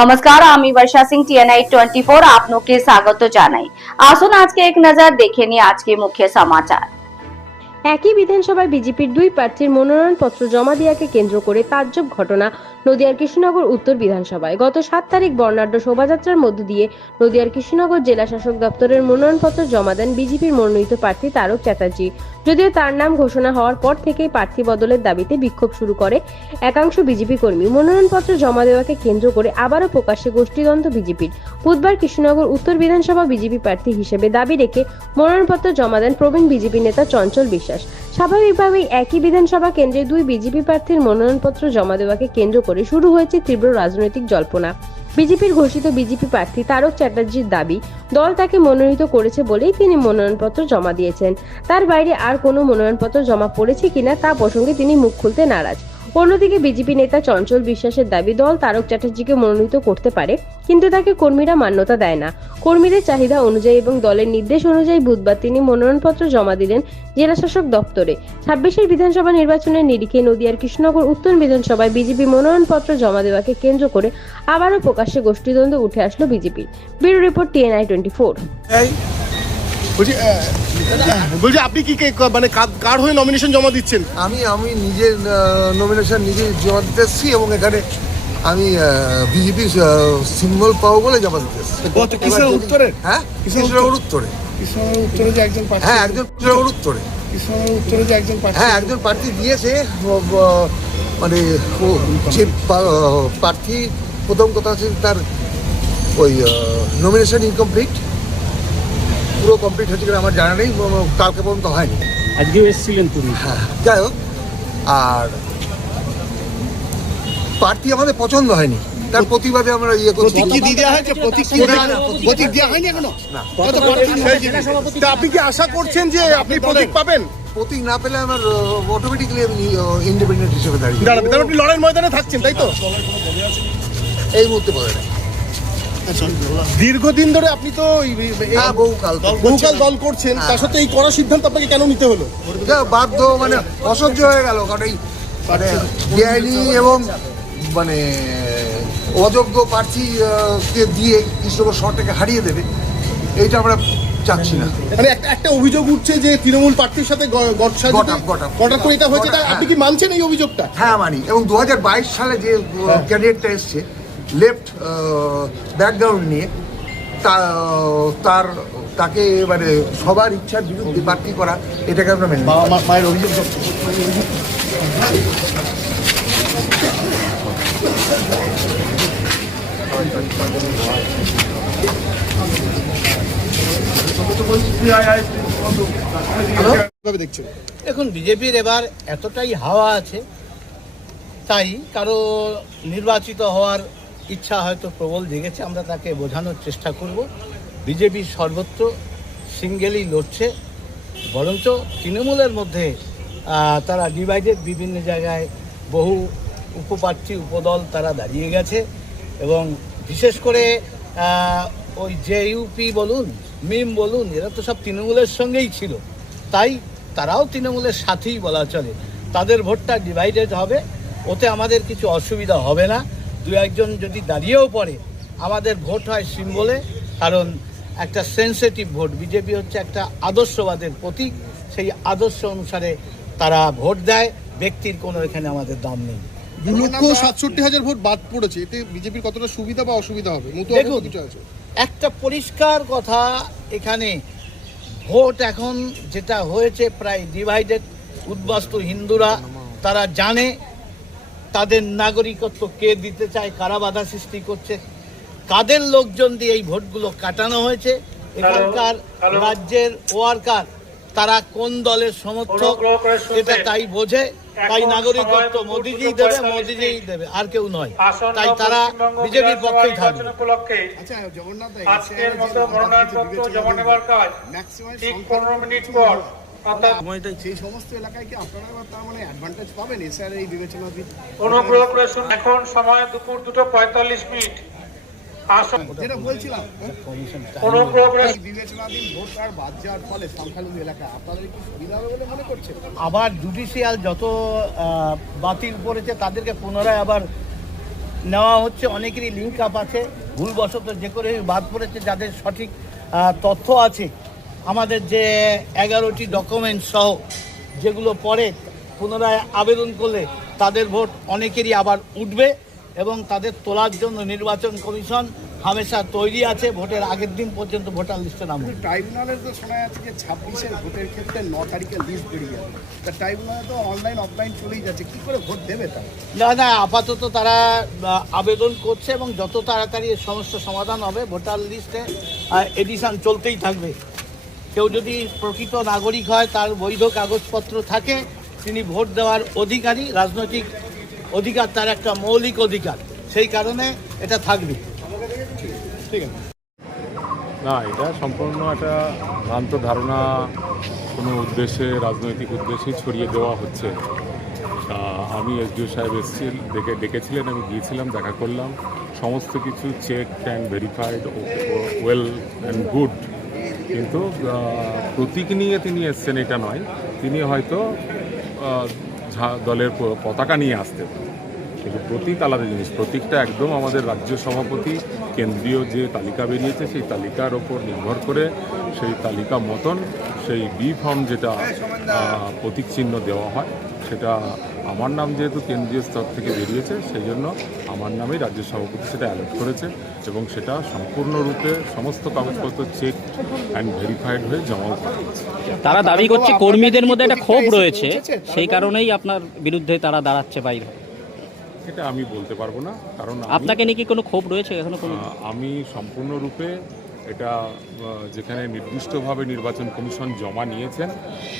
নমস্কার, আমি বর্ষা সিং TNI 24 আপনাকে স্বাগত জানাই। আসুন আজকে এক নজর দেখে নিই আজকে মুখ্য সমাচার। একই বিধানসভায় বিজেপির দুই প্রার্থীর মনোনয়নপত্র জমা দেওয়াকে কেন্দ্র করে তাজ্জব ঘটনা নদিয়ার কৃষ্ণনগর উত্তর বিধানসভায়। গত 7 তারিখ বর্ণাঢ্য শোভাযাত্রার মধ্য দিয়ে নদিয়ার কৃষ্ণনগর জেলা শাসক দপ্তরের মনোনয়নপত্র জমা দেন বিজেপির মনোনীত প্রার্থী তারক চ্যাটার্জি। যদিও তার নাম ঘোষণা হওয়ার পর থেকেই প্রার্থী বদলের দাবিতে বিক্ষোভ শুরু করে একাংশ বিজেপি কর্মী। মনোনয়নপত্র জমা দেওয়াকে কেন্দ্র করে আবারও প্রকাশ্যে গোষ্ঠীদ্বন্দ্ব বিজেপির। বুধবার কৃষ্ণনগর উত্তর বিধানসভা বিজেপি প্রার্থী হিসেবে দাবি রেখে মনোনয়নপত্র জমা দেন প্রবীণ বিজেপি নেতা চঞ্চল বিশ্বাস। স্বাভাবিকভাবেই একই বিধানসভা কেন্দ্রে দুই বিজেপি প্রার্থীর মনোনয়নপত্র জমা দেওয়াকে কেন্দ্র করে শুরু হয়েছে তীব্র রাজনৈতিক জল্পনা। বিজেপির ঘোষিত বিজেপি প্রার্থী তারক চ্যাটার্জির দাবি, দল তাকে মনোনীত করেছে বলেই তিনি মনোনয়নপত্র জমা দিয়েছেন। তার বাইরে আর কোনো মনোনয়নপত্র জমা পড়েছে কিনা তা প্রসঙ্গে তিনি মুখ খুলতে নারাজ। অন্যদিকে বিজেপি নেতা চঞ্চল বিশ্বাসের দাবি, দল তারক চ্যাটার্জিকে মনোনীত করতে পারে, কিন্তু তাকে কর্মীরা মান্যতা দেয় না। কর্মীদের চাহিদা অনুযায়ী এবং দলের নির্দেশ অনুযায়ী বুধবার তিনি মনোনয়নপত্র জমা দিলেন জেলা শাসক দপ্তরে। 26 বিধানসভা নির্বাচনের নিরিখে নদিয়ার কৃষ্ণনগর উত্তর বিধানসভায় বিজেপি মনোনয়নপত্র জমা দেওয়াকে কেন্দ্র করে আবারও প্রকাশ্যে গোষ্ঠীদ্বন্দ্ব উঠে আসলো বিজেপির। Bureau report TNI 24। বলছি আপনি কি মানে কার হয়ে নমিনেশন জমা দিচ্ছেন? আমি নিজের নমিনেশন নিজে জমা দিতে এসেছি এবং এখানে আমি বিজেপি সিম্বল পাবো বলে জমা দিতে এসেছি। কৃষ্ণনগর উত্তরে? হ্যাঁ, কৃষ্ণনগর উত্তরে। কৃষ্ণনগর উত্তরে যে একজন প্রার্থী, হ্যাঁ একজন কৃষ্ণনগর উত্তরে, কৃষ্ণনগর উত্তরে যে একজন প্রার্থী, হ্যাঁ একজন প্রার্থী দিয়েছে। মানে যে প্রার্থী প্রথম কথা হচ্ছে তার ওই নমিনেশন ইনকমপ্লিট, পুরো কমপ্লিট হচ্ছে কিনা আমার জানা নেই, কালকে পর্যন্ত হয়নি। আজকে এসেছিলেন তুমি? হ্যাঁ, যাই হোক, আর প্রার্থী আমাদের পছন্দ হয়নি, তার প্রতিবাদে আমরা করছি। প্রতীক কি দেওয়া হয়েছে? প্রতীক দেওয়া হয়নি এখনো? না। তা আপনি কি আশা করছেন যে আপনি প্রতীক পাবেন? প্রতীক না পেলে আমার অটোমেটিক্যালি আমি ইন্ডিপেন্ডেন্ট হিসেবে দাঁড়িয়ে দাঁড়াবেন, তাহলে আপনি লড়াইয়ের ময়দানে থাকছেন, তাই তো? এই মুহূর্তে বলে না। দীর্ঘদিন ধরে আপনি তো হ্যাঁ, বহুকাল দল করছেন, তার সাথে এই কড়া সিদ্ধান্ত আপনাকে কেন নিতে হলো? বাধ্য, মানে অসহ্য হয়ে গেল, কারণ এই মানে বেআইনি এবং মানে অযোগ্য প্রার্থীকে দিয়ে কৃষ্ণনগর শহরটাকে হারিয়ে দেবে, এইটা আমরা চাচ্ছি না। মানে একটা অভিযোগ উঠছে যে তৃণমূল প্রার্থীর সাথে গঠা করে এটা হয়েছে, আপনি কি মানছেন এই অভিযোগটা? হ্যাঁ মানি, এবং 2022 সালে যে ক্যান্ডিডেটটা এসছে লেফট ব্যাকগ্রাউন্ড নিয়ে, তাকে মানে সবার ইচ্ছার বিরুদ্ধে প্রার্থী করা, এটাকে আমরা মেনে নিই। মায়ের অভিযোগ দেখছেন? এখন বিজেপির এবার এতটাই হাওয়া আছে, তাই কারো নির্বাচিত হওয়ার ইচ্ছা হয়তো প্রবল জেগেছে। আমরা তাকে বোঝানোর চেষ্টা করব বিজেপি সর্বত্র সিঙ্গেলই লড়ছে, বরঞ্চ তৃণমূলের মধ্যে তারা ডিভাইডেড, বিভিন্ন জায়গায় বহু উপপ্রার্থী উপদল তারা দাঁড়িয়ে গেছে, এবং বিশেষ করে ওই জেইউপি বলুন, মিম বলুন, এরা তো সব তৃণমূলের সঙ্গেই ছিল, তাই তারাও তৃণমূলের সাথেই বলা চলে। তাদের ভোটটা ডিভাইডেড হবে, ওতে আমাদের কিছু অসুবিধা হবে না। দু একজন যদি দাঁড়িয়েও পড়ে, আমাদের ভোট হয় সিম্বলে, কারণ একটা সেন্সিটিভ ভোট। বিজেপি হচ্ছে একটা আদর্শবাদের প্রতীক, সেই আদর্শ অনুসারে তারা ভোট দেয়, ব্যক্তির কোনো এখানে আমাদের দাম নেই। 2,67,000 ভোট বাদ পড়েছে, এতে বিজেপির কতটা সুবিধা বা অসুবিধা হবে? দেখুন, একটা পরিষ্কার কথা, এখানে ভোট এখন যেটা হয়েছে প্রায় ডিভাইডেড। উদ্বাস্তু হিন্দুরা তারা জানে তাদের নাগরিকত্ব কে দিতে চায়, কারা বাধা সৃষ্টি করছে, কাদের লোকজন দিয়ে এই ভোটগুলো কাটানো হয়েছে, এখানকার রাজ্যের ওয়ার্কার তারা কোন দলের সমর্থক, এটা তাই বোঝে। তাই নাগরিকত্ব মোদিজিই দেবে, আর কেউ নয়। তাই তারা বিজেপির পক্ষেই থাকবে। এখন সময় দুপুর 2:45। যেটা বলছিলাম, আবার জুডিশিয়াল যত বাতিল করেছে তাদেরকে পুনরায় আবার নেওয়া হচ্ছে, অনেকেরই লিঙ্ক আপ আছে, ভুলবশত যে করে বাদ পড়েছে। যাদের সঠিক তথ্য আছে, আমাদের যে 11টি ডকুমেন্ট সহ যেগুলো পরে পুনরায় আবেদন করলে তাদের ভোট অনেকেরই আবার উঠবে এবং তাদের তোলার জন্য নির্বাচন কমিশন হামেশা তৈরি আছে। ভোটের আগের দিন পর্যন্ত ভোটার লিস্টে নাম হবে। ট্রাইব্যুনালের তো শোনা যাচ্ছে যে 26-এর ভোটের ক্ষেত্রে 9 তারিখে লিস্ট বেরিয়ে যাবে। তা ট্রাইব্যুনালে তো অনলাইন অফলাইন চলেই যাচ্ছে, কি করে ভোট দেবে তারা? না, আপাতত তারা আবেদন করছে এবং যত তাড়াতাড়ি এর সমস্যা সমাধান হবে। ভোটার লিস্টে এডিশন চলতেই থাকবে। কেউ যদি প্রকৃত নাগরিক হয়, তার বৈধ কাগজপত্র থাকে, তিনি ভোট দেওয়ার অধিকারী। রাজনৈতিক অধিকার তার একটা মৌলিক অধিকার, সেই কারণে এটা থাকবে। ঠিক আছে। না, এটা সম্পূর্ণ একটা ভ্রান্ত ধারণা, কোনো উদ্দেশ্যে, রাজনৈতিক উদ্দেশ্যে ছড়িয়ে দেওয়া হচ্ছে। আমি এসডিও সাহেব ডেকেছিলেন, আমি গিয়েছিলাম, দেখা করলাম, সমস্ত কিছু check and verified, well and good. কিন্তু প্রতীক নিয়ে তিনি এসছেন এটা নয়, তিনি হয়তো দলের পতাকা নিয়ে আসতে পারেন, কিন্তু প্রতীক আলাদা জিনিস। প্রতীকটা একদম আমাদের রাজ্য সভাপতি কেন্দ্রীয় যে তালিকা বেরিয়েছে সেই তালিকার ওপর নির্ভর করে সেই তালিকা মতন সেই বি ফর্ম যেটা প্রতীক চিহ্ন দেওয়া হয়, সেটা আমার নাম যেহেতু কেন্দ্রীয় স্তর থেকে বেরিয়েছে, সেই জন্য আমার নামেই রাজ্য সভাপতি সেটা অ্যালট করেছে এবং সেটা সম্পূর্ণরূপে সমস্ত কাগজপত্র চেক অ্যান্ড ভেরিফাইড হয়ে জমা করা হয়েছে। তারা দাবি করছে কর্মীদের মধ্যে একটা ক্ষোভ রয়েছে, সেই কারণেই আপনার বিরুদ্ধে তারা দাঁড়াচ্ছে বাইরে। এটা আমি বলতে পারবো না, কারণ আপনাকে নিয়ে কি কোনো ক্ষোভ রয়েছে এখনো? আমি সম্পূর্ণরূপে এটা যেখানে নির্দিষ্টভাবে নির্বাচন কমিশন জমা নিয়েছেন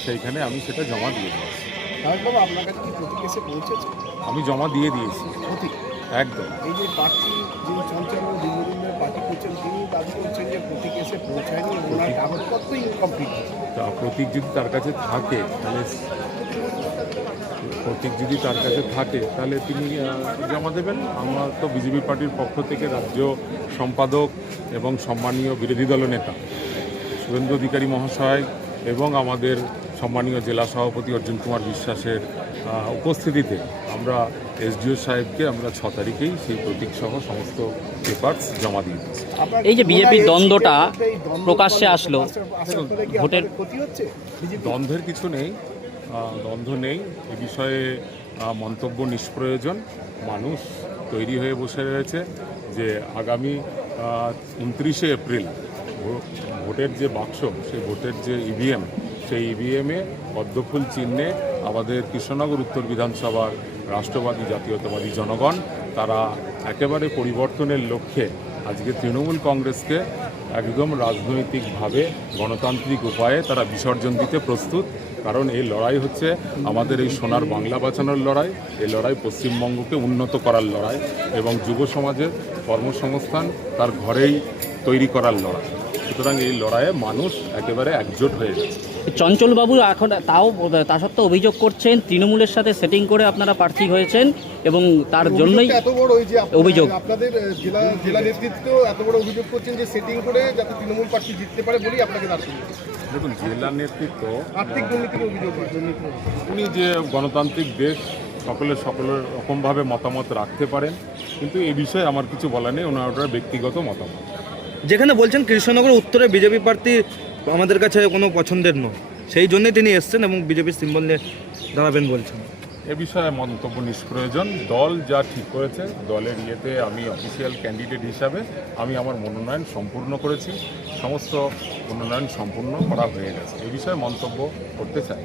সেইখানে আমি সেটা জমা দিয়ে দিয়েছি। তাহলে আপনার কাছে কি প্রতীক এসে পৌঁছেছে? আমি জমা দিয়ে দিয়েছি প্রতীক একদম। এই যে প্রার্থী যিনি চঞ্চল দীর্ঘদিনের প্রার্থী করছেন, তিনি দাবি করছেন যে প্রতীক এসে পৌঁছায়নি, ওনার কাগজপত্র ইনকমপ্লিট। তা প্রতীক যদি তার কাছে থাকে তাহলে তিনি জমা দেবেন। আমার তো বিজেপি পার্টির পক্ষ থেকে রাজ্য সম্পাদক এবং সম্মানীয় বিরোধী দলনেতা শুভেন্দু অধিকারী মহাশয় এবং আমাদের সম্মানীয় জেলা সভাপতি অর্জুন কুমার বিশ্বাসের উপস্থিতিতে আমরা এসডিও সাহেবকে আমরা 6 তারিখেই সেই প্রতীক সহ সমস্ত পেপারস জমা দিয়ে দিচ্ছি। এই যে বিজেপির দ্বন্দ্বটা প্রকাশ্যে আসলো, ভোটের ক্ষতি হচ্ছে? দ্বন্দ্বের কিছু নেই, দ্বন্দ্ব নেই, এ বিষয়ে মন্তব্য নিষ্প্রয়োজন। মানুষ তৈরি হয়ে বসে রয়েছে যে আগামী 29শে এপ্রিল ভোটের যে বাক্স, সেই ভোটের যে ইভিএম, সেই ইভিএমে পদ্মফুল চিহ্নে আমাদের কৃষ্ণনগর উত্তর বিধানসভার রাষ্ট্রবাদী জাতীয়তাবাদী জনগণ তারা একেবারে পরিবর্তনের লক্ষ্যে আজকে তৃণমূল কংগ্রেসকে একদম রাজনৈতিকভাবে গণতান্ত্রিক উপায়ে তারা বিসর্জন দিতে প্রস্তুত। কারণ এই লড়াই হচ্ছে আমাদের এই সোনার বাংলা বাঁচানোর লড়াই, এই লড়াই পশ্চিমবঙ্গকে উন্নত করার লড়াই এবং যুব সমাজের কর্মসংস্থান তার ঘরেই তৈরি করার লড়াই। সুতরাং এই লড়াইয়ে মানুষ একেবারে একজোট হয়ে গেছে। চঞ্চলবাবু এখন তা সত্ত্বেও অভিযোগ করছেন তৃণমূলের সাথে সেটিং করে আপনারা প্রার্থী হয়েছেন এবং তার জন্যই এত বড় ওই যে অভিযোগ। আপনাদের জেলা নেতৃত্ব এত বড় অভিযোগ করছেন যে সেটিং করে যাতে তৃণমূল প্রার্থী জিততে পারে বলেই আপনাকে দাঁড় করিয়েছে। দেখুন, জেলা নেতৃত্ব আর্থিক দুর্নীতির অভিযোগ, উনি যে গণতান্ত্রিক দেশ, সকল রকমভাবে মতামত রাখতে পারেন, কিন্তু এই বিষয়ে আমার কিছু বলা নেই, ওনার ব্যক্তিগত মতামত। যেখানে বলছেন কৃষ্ণনগর উত্তরে বিজেপি প্রার্থী আমাদের কাছে কোনো পছন্দের নয়, সেই জন্যই তিনি এসছেন এবং বিজেপির সিম্বল নিয়ে দাঁড়াবেন বলছেন। এ বিষয়ে মন্তব্য নিষ্প্রয়োজন। দল যা ঠিক করেছে, দলের ইয়েতে আমি অফিসিয়াল ক্যান্ডিডেট হিসাবে আমি আমার মনোনয়ন সম্পূর্ণ করেছি, সমস্ত মনোনয়ন সম্পূর্ণ করা হয়ে গেছে। এ বিষয়ে মন্তব্য করতে চাই।